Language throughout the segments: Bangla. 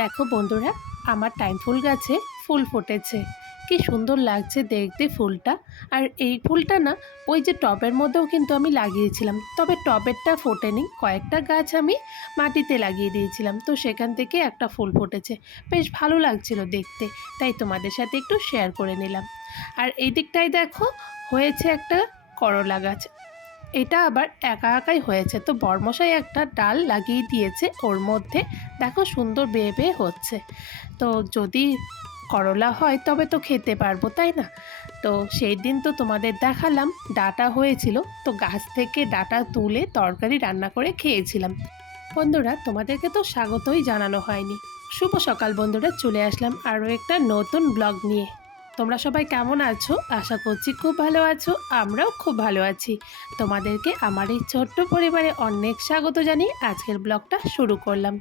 দেখো বন্ধুরা, আমার টাইম ফুল গাছে ফুল ফুটেছে। কি সুন্দর লাগছে দেখতে ফুলটা। আর এই ফুলটা না, ওই যে টবের মধ্যেও কিন্তু আমি লাগিয়েছিলাম। তবে টবেরটা ফোটেনি, কয়েকটা গাছ আমি মাটিতে লাগিয়ে দিয়েছিলাম। তো সেখান থেকে একটা ফুল ফুটেছে। বেশ ভালো লাগছিল দেখতে, তাই তোমাদের সাথে একটু শেয়ার করে নিলাম। আর এই দিকটায় দেখো, হয়েছে একটা করলা গাছ। এটা আবার একা একাই হয়েছে। তো বর্মশাই একটা ডাল লাগিয়ে দিয়েছে ওর মধ্যে। দেখো সুন্দর বেয়ে বেয়ে হচ্ছে। তো যদি করলা হয় তবে তো খেতে পারব, তাই না? তো সেই দিন তো তোমাদের দেখালাম, ডাটা হয়েছিল। তো গাছ থেকে ডাটা তুলে তরকারি রান্না করে খেয়েছিলাম। বন্ধুরা, তোমাদেরকে তো স্বাগতই জানানো হয়নি। শুভ সকাল বন্ধুরা, চলে আসলাম আরও একটা নতুন ব্লগ নিয়ে। তোমরা সবাই কেমন আছো? আশা করছি খুব ভালো আছো, আমরাও খুব ভালো আছি। তোমাদেরকে আমার এই ছোট্ট পরিবারে অনেক স্বাগত জানিয়ে আজকের ব্লগটা শুরু করলাম।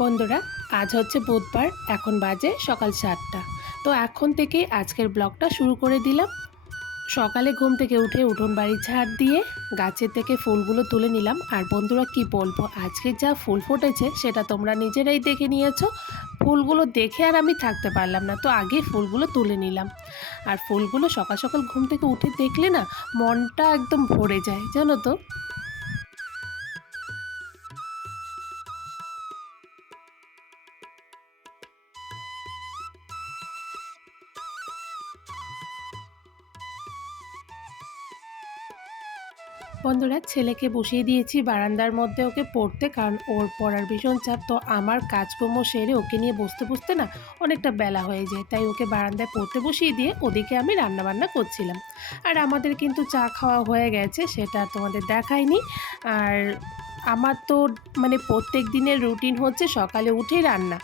বন্ধুরা, আজ হচ্ছে বুধবার, এখন বাজে সকাল সাতটা। তো এখন থেকে আজকের ব্লগটা শুরু করে দিলাম। সকালে ঘুম থেকে উঠে উঠোন বাড়ির ঝাড় দিয়ে গাছের থেকে ফুলগুলো তুলে নিলাম। আর বন্ধুরা, কি বলব? আজকে যা ফুল ফুটেছে, সেটা তোমরা নিজেরাই দেখে নিয়েছো। ফুলগুলো দেখে আর আমি থাকতে পারলাম না, তো আগে ফুলগুলো তুলে নিলাম। আর ফুলগুলো সকাল সকাল ঘুম থেকে উঠে দেখলে না, মনটা একদম ভরে যায়, জানো তো? বন্ধুরা, ছেলেকে বসিয়ে দিয়েছি বারান্দার মধ্যে ওকে পড়তে, কারণ ওর পড়ার ভীষণ চাপ। তো আমার কাজকর্ম সেরে ওকে নিয়ে বসতে বসতে না অনেকটা বেলা হয়ে যায়। তাই ওকে বারান্দায় পড়তে বসিয়ে দিয়ে ওদিকে আমি রান্নাবান্না করছিলাম। আর আমাদের কিন্তু চা খাওয়া হয়ে গেছে, সেটা তোমাদের দেখায়নি আর আমার তো মানে প্রত্যেক দিনের রুটিন হচ্ছে সকালে উঠে রান্না।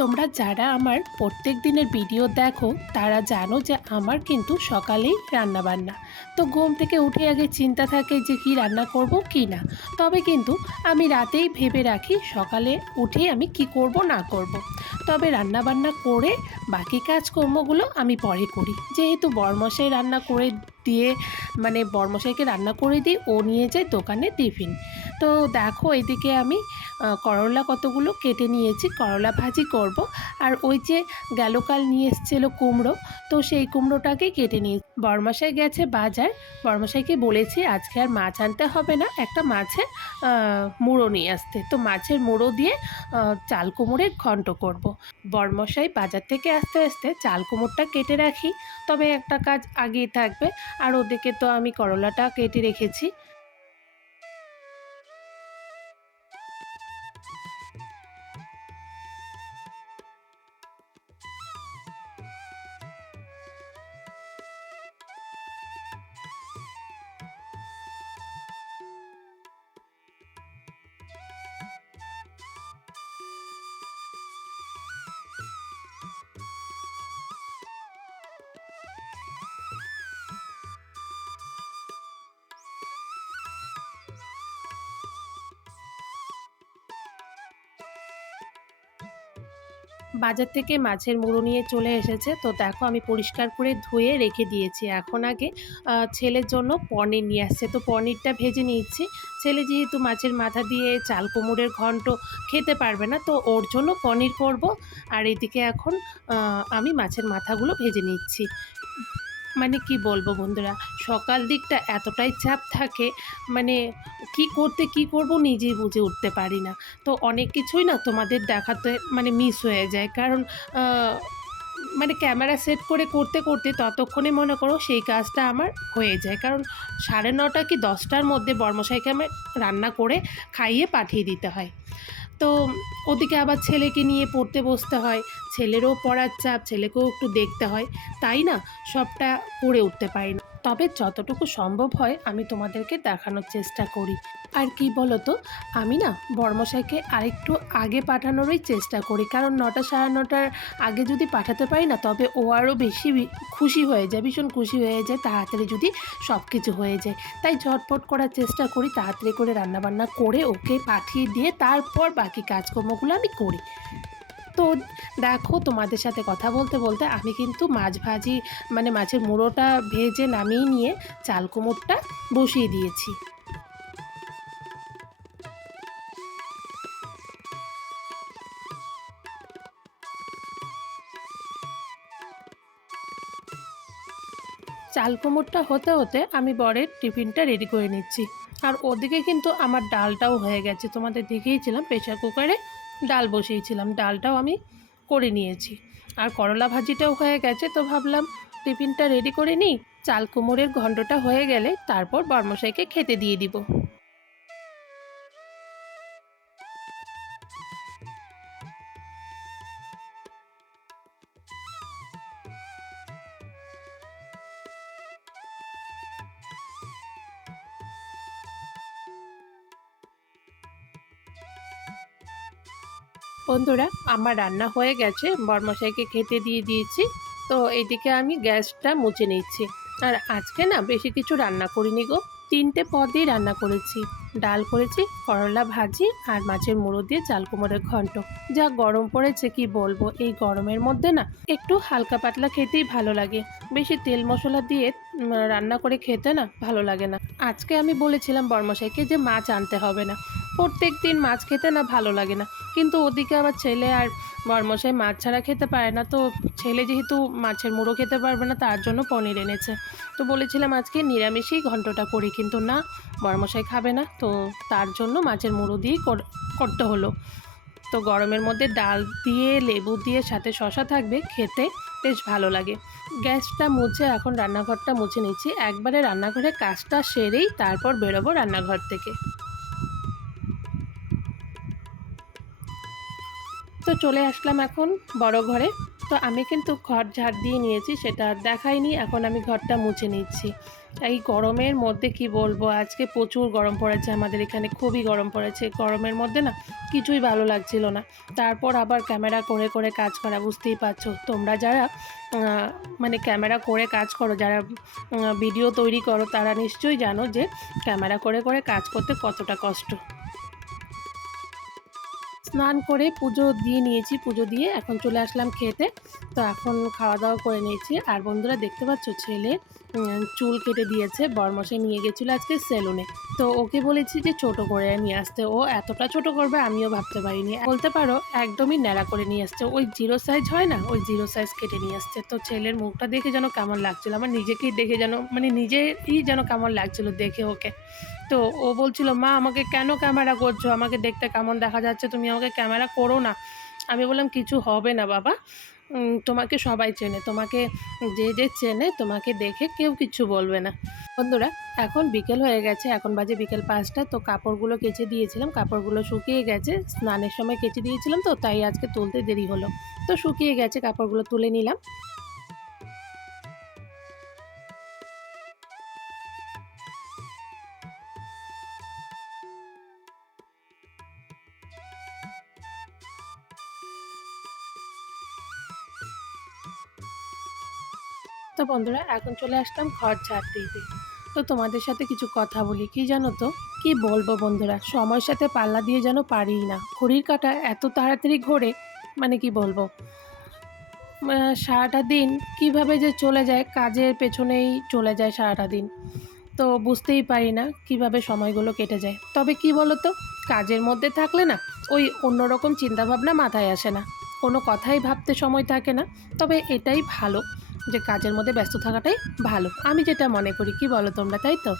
তোমরা যারা আমার প্রত্যেক দিনের ভিডিও দেখো, তারা জানো যে আমার কিন্তু সকালেই রান্না বান্না তো ঘুম থেকে উঠে আগে চিন্তা থাকে যে কি রান্না করব, কি না। তবে কিন্তু আমি রাতেই ভেবে রাখি সকালে উঠে আমি কি করব, না করব। তবে রান্না বান্না করে বাকি কাজকর্মগুলো আমি পরে করি। যেহেতু বরমশাই রান্না করে দিয়ে মানে বরমশাইকে রান্না করে দিই, ও নিয়ে যায় দোকানে টিফিন। তো দেখো এদিকে আমি করলা কতগুলো কেটে নিয়েছি, করলা ভাজি করব। আর ওই যে গেলকাল নিয়ে এসেছিল কুমড়ো, তো সেই কুমড়োটাকে কেটে নিয়ে বরমাসাই গেছে বাজার বরমাসাইকে বলেছি আজকে আর মাছ আনতে হবে না, একটা মাছের মুড়ো নিয়ে আসতে। তো মাছের মুড়ো দিয়ে চাল কুমড়ের ঘন্ট করব। বরমশাই বাজার থেকে আসতে আসতে চাল কুমড়টা কেটে রাখি, তবে একটা কাজ আগেই থাকবে আর ওদিকে তো আমি করলাটা কেটে রেখেছি। বাজার থেকে মাছের মুড়ো নিয়ে চলে এসেছে। তো দেখো আমি পরিষ্কার করে ধুয়ে রেখে দিয়েছি। এখন আগে ছেলের জন্য পনির নিয়ে আসছে। তো পনিরটা ভেজে নিচ্ছি ছেলে যেহেতু মাছের মাথা দিয়ে চাল কোমরের ঘন্ট খেতে পারবে না, তো ওর জন্য পনির করব। আর এদিকে এখন আমি মাছের মাথাগুলো ভেজে নিচ্ছি। মানে কি বলব বন্ধুরা, সকাল দিকটা এতটাই চাপ থাকে মানে কি করতে কি করব নিজেই বুঝে উঠতে পারি না। তো অনেক কিছুই না তোমাদের দেখাতে মানে মিস হয়ে যায়। কারণ মানে ক্যামেরা সেট করে করতে করতে ততক্ষণে মনে করো সেই কাজটা আমার হয়ে যায়। কারণ সাড়ে নটা কি দশটার মধ্যে বর্মশাইকে আমার রান্না করে খাইয়ে পাঠিয়ে দিতে হয়। তো ওদিকে আবার ছেলেকে নিয়ে পড়তে বসতে হয়। ছেলেরও পড়ার চাপ, ছেলেকেও একটু দেখতে হয়। তাই না? সবটা করে উঠতে পারি না। তবে যতটুকু সম্ভব হয় আমি তোমাদেরকে দেখানোর চেষ্টা করি। আর কি তো আমি না বর্মশাইকে আরেকটু আগে পাঠানোরই চেষ্টা করি, কারণ নটা সাড়ে নটার আগে যদি পাঠাতে পারি না, তবে ও আরও বেশি খুশি হয়ে যায়, ভীষণ খুশি হয়ে যায়, তাড়াতাড়ি যদি সব কিছু হয়ে যায়। তাই ঝটপট করার চেষ্টা করি, তাড়াতাড়ি করে রান্নাবান্না করে ওকে পাঠিয়ে দিয়ে তারপর বাকি কাজকর্মগুলো আমি করি। তো দেখো তোমাদের সাথে কথা বলতে বলতে আমি কিন্তু মাছ ভাজি মানে মাছের মুড়োটা ভেজে নামিয়ে নিয়ে চাল কুমড়টা বসিয়ে দিয়েছি। চাল কুমড়টা হতে হতে আমি বরের টিফিনটা রেডি করে নিচ্ছি। আর ওদিকে কিন্তু আমার ডালটাও হয়ে গেছে, তোমাদের দেখিয়েছিলাম প্রেশার কুকারে ডাল বসিয়েছিলাম, ডালটাও আমি করে নিয়েছি। আর করলা ভাজিটাও হয়ে গেছে, তো ভাবলাম টিফিনটা রেডি করে নিই, চাল কুমড়ের ঘণ্টটা হয়ে গেলে তারপর বর্মশাইকে খেতে দিয়ে দিব। বন্ধুরা, আমার রান্না হয়ে গেছে, বরমশাইকে খেতে দিয়ে দিয়েছি। তো এদিকে আমি গ্যাসটা মুছে নিচ্ছি। আর আজকে না বেশি কিছু রান্না করিনি গো, তিনটে পদই রান্না করেছি। ডাল করেছি, করলা ভাজি আর মাছের মুড়ো দিয়ে চাল কুমড়ের ঘন্ট। যা গরম পড়েছে, কি বলব? এই গরমের মধ্যে না একটু হালকা পাতলা খেতেই ভালো লাগে। বেশি তেল মশলা দিয়ে রান্না করে খেতে না ভালো লাগে না। আজকে আমি বলেছিলাম বর্মশাইকে যে মাছ আনতে হবে না। প্রত্যেক দিন মাছ খেতে না ভালো লাগে না। কিন্তু ওদিকে আমার ছেলে আর বরমশাই মাছ ছাড়া খেতে পারে না। তো ছেলে যেহেতু মাছের মুড়ো খেতে পারবে না, তার জন্য পনির এনেছে। তো বলেছিলাম আজকে নিরামিষই ঘন্টটা করি, কিন্তু না, বরমশাই খাবে না। তো তার জন্য মাছের মুড়ো দিয়েই কর- করতে হলো। তো গরমের মধ্যে ডাল দিয়ে, লেবু দিয়ে সাথে শশা থাকবে, খেতে বেশ ভালো লাগে। গ্যাসটা মুছে এখন রান্নাঘরটা মুছে নিচ্ছি। একবারে রান্নাঘরে কাজটা সেরেই তারপর বেরোবো রান্নাঘর থেকে। তো চলে আসলাম এখন বড় ঘরে। তো আমি কিন্তু ঘর ঝাড় দিয়ে নিয়েছি, সেটা আর দেখাইনি। এখন আমি ঘরটা মুছে নিচ্ছি। এই গরমের মধ্যে কি বলব, আজকে প্রচুর গরম পড়েছে, আমাদের এখানে খুবই গরম পড়েছে। গরমের মধ্যে না কিছুই ভালো লাগছিল না। তারপর আবার ক্যামেরা করে করে কাজ করা, বুঝতেই পারছ। তোমরা যারা মানে ক্যামেরা করে কাজ করো, যারা ভিডিও তৈরি করো, তারা নিশ্চয়ই জানো যে ক্যামেরা করে করে কাজ করতে কতটা কষ্ট। স্নান করে পুজো দিয়ে নিয়েছি, পুজো দিয়ে এখন চলে আসলাম খেতে। তো এখন খাওয়া দাওয়া করে নিয়েছি। আর বন্ধুরা, দেখতে পাচ্ছ ছেলে চুল কেটে দিয়েছে বরমশাই নিয়ে গেছিল আজকে সেলুনে। তো ওকে বলেছি যে ছোট করে নিয়ে আসতে, ও এতটা ছোট করবে আমিও ভাবতে পারিনি। বলতে পারো, একদমই ন্যাড়া করে নিয়ে আসছে, ওই জিরো সাইজ হয় না, ওই জিরো সাইজ কেটে নিয়ে আসছে। তো ছেলের মুখটা দেখে যেন কেমন লাগছিল, আমার নিজেকেই দেখে যেন মানে নিজেরই যেন কেমন লাগছিল দেখে ওকে। তো ও বলছিল, মা, আমাকে কেন ক্যামেরা করছ? আমাকে দেখতে কেমন দেখা যাচ্ছে? তুমি আমাকে ক্যামেরা করো না। আমি বললাম, কিছু হবে না বাবা। তোমাকে সবাই চেনে। তোমাকে যে যে চেনে, তোমাকে দেখে কেউ কিছু বলবে না। বন্ধুরা, এখন বিকেল হয়ে গেছে। এখন বাজে বিকেল পাঁচটা। তো কাপড়গুলো কেচে দিয়েছিলাম। কাপড়গুলো শুকিয়ে গেছে। স্নানের সময় কেচে দিয়েছিলাম তো, তাই আজকে তুলতে দেরি হলো। তো শুকিয়ে গেছে, কাপড়গুলো তুলে নিলাম। তো বন্ধুরা, এখন চলে আসলাম ঘর ঝাড় দিতে তো তোমাদের সাথে কিছু কথা বলি, কি জানো তো? কি বলব বন্ধুরা, সময়ের সাথে পাল্লা দিয়ে যেন পারিই না। ঘড়ির কাটা এত তাড়াতাড়ি ঘোরে মানে কি বলব? সারাটা দিন কীভাবে যে চলে যায়, কাজের পেছনেই চলে যায় সারাটা দিন। তো বুঝতেই পারি না কীভাবে সময়গুলো কেটে যায়। তবে কি বলো তো কাজের মধ্যে থাকলে না, ওই অন্যরকম চিন্তাভাবনা মাথায় আসে না। কোনো কথাই ভাবতে সময় থাকে না। তবে এটাই ভালো যে কাজের মধ্যে ব্যস্ত থাকাটাই ভালো। আমি যেটা মনে করি, কি বলো তোমরা, তাই তো?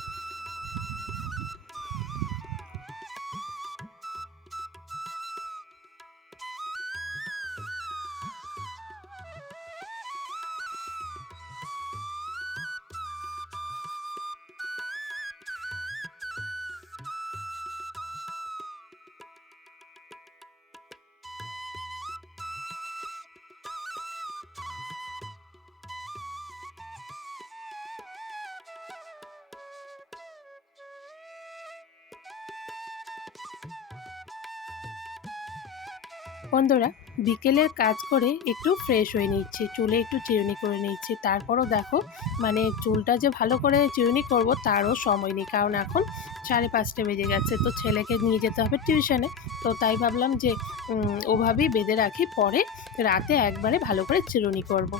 বন্ধুরা বিকেলের কাজ করে একটু ফ্রেশ হয়ে নিচ্ছি, চুলে একটু চিরুনি করে নিচ্ছি তারপরও দেখো মানে চুলটা যে ভালো করে চিরুনি করব তারও সময় নেই, কারণ এখন সাড়ে পাঁচটা বেজে গেছে, তো ছেলেকে নিয়ে যেতে হবে টিউশনে তো তাই ভাবলাম যে ওভাবেই বেঁধে রাখি, পরে রাতে একবারে ভালো করে চিরুনি করব।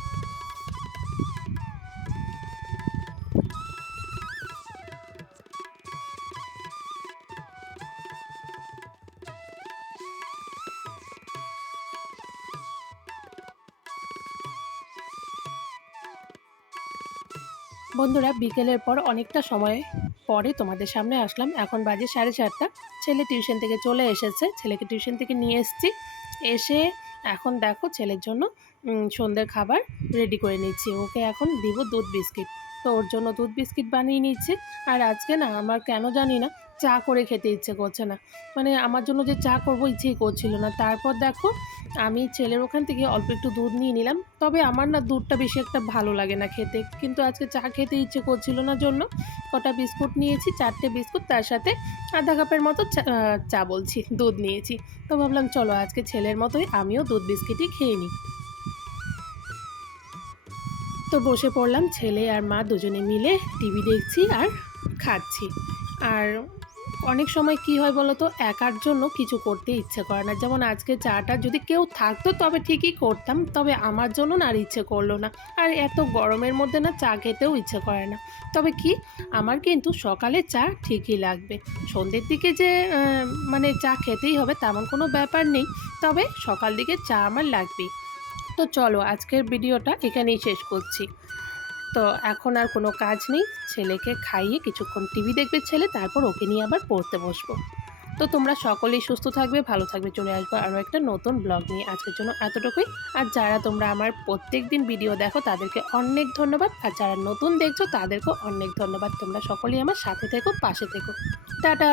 বন্ধুরা, বিকেলের পর অনেকটা সময় পরে তোমাদের সামনে আসলাম। এখন বাজে সাড়ে চারটা ছেলে টিউশন থেকে চলে এসেছে। ছেলেকে টিউশন থেকে নিয়ে এসেছি। এসে এখন দেখো ছেলের জন্য সন্ধ্যের খাবার রেডি করে নিচ্ছি। ওকে এখন দিব দুধ বিস্কিট। তো ওর জন্য দুধ বিস্কিট বানিয়ে নিচ্ছি। আর আজকে না, আমার কেন জানি না, চা করে খেতে ইচ্ছে করছে না। মানে আমার জন্য যে চা করব ইচ্ছেই করছিল না। তারপর দেখো আমি ছেলের ওখান থেকে অল্প একটু দুধ নিয়ে নিলাম। তবে আমার না দুধটা বেশি একটা ভালো লাগে না খেতে। কিন্তু আজকে চা খেতে ইচ্ছে করছিল না জন্য কটা বিস্কুট নিয়েছি, চারটে বিস্কুট, তার সাথে আধা কাপের মতো চা বলছি, দুধ নিয়েছি। তো ভাবলাম চলো আজকে ছেলের মতোই আমিও দুধ বিস্কিটই খেয়ে নিই। তো বসে পড়লাম, ছেলে আর মা দুজনে মিলে টিভি দেখছি আর খাচ্ছি। আর অনেক সময় কি হয় বলো তো, একার জন্য কিছু করতে ইচ্ছে করে না। যেমন আজকে চাটা যদি কেউ থাকতো, তবে ঠিকই করতাম, তবে আমার জন্য না আর ইচ্ছে করল না। আর এত গরমের মধ্যে না চা খেতেও ইচ্ছে করে না। তবে কি, আমার কিন্তু সকালে চা ঠিকই লাগবে। সন্ধ্যের দিকে যে মানে চা খেতেই হবে তেমন কোনো ব্যাপার নেই। তবে সকাল দিকে চা আমার লাগবেই। তো চলো, আজকের ভিডিওটা এখানেই শেষ করছি। তো এখন আর কোনো কাজ নেই। ছেলেকে খাইয়ে কিছুক্ষণ টিভি দেখবে ছেলে, তারপর ওকে নিয়ে আবার পড়তে বসবো। তো তোমরা সকলেই সুস্থ থাকবে, ভালো থাকবে। চলে আসব আরও একটা নতুন ব্লগ নিয়ে। আজকের জন্য এতটুকুই। আর যারা তোমরা আমার প্রত্যেক দিন ভিডিও দেখো, তাদেরকে অনেক ধন্যবাদ। আর যারা নতুন দেখছ, তাদেরকেও অনেক ধন্যবাদ। তোমরা সকলেই আমার সাথে থেকো, পাশে থেকো। টাটা!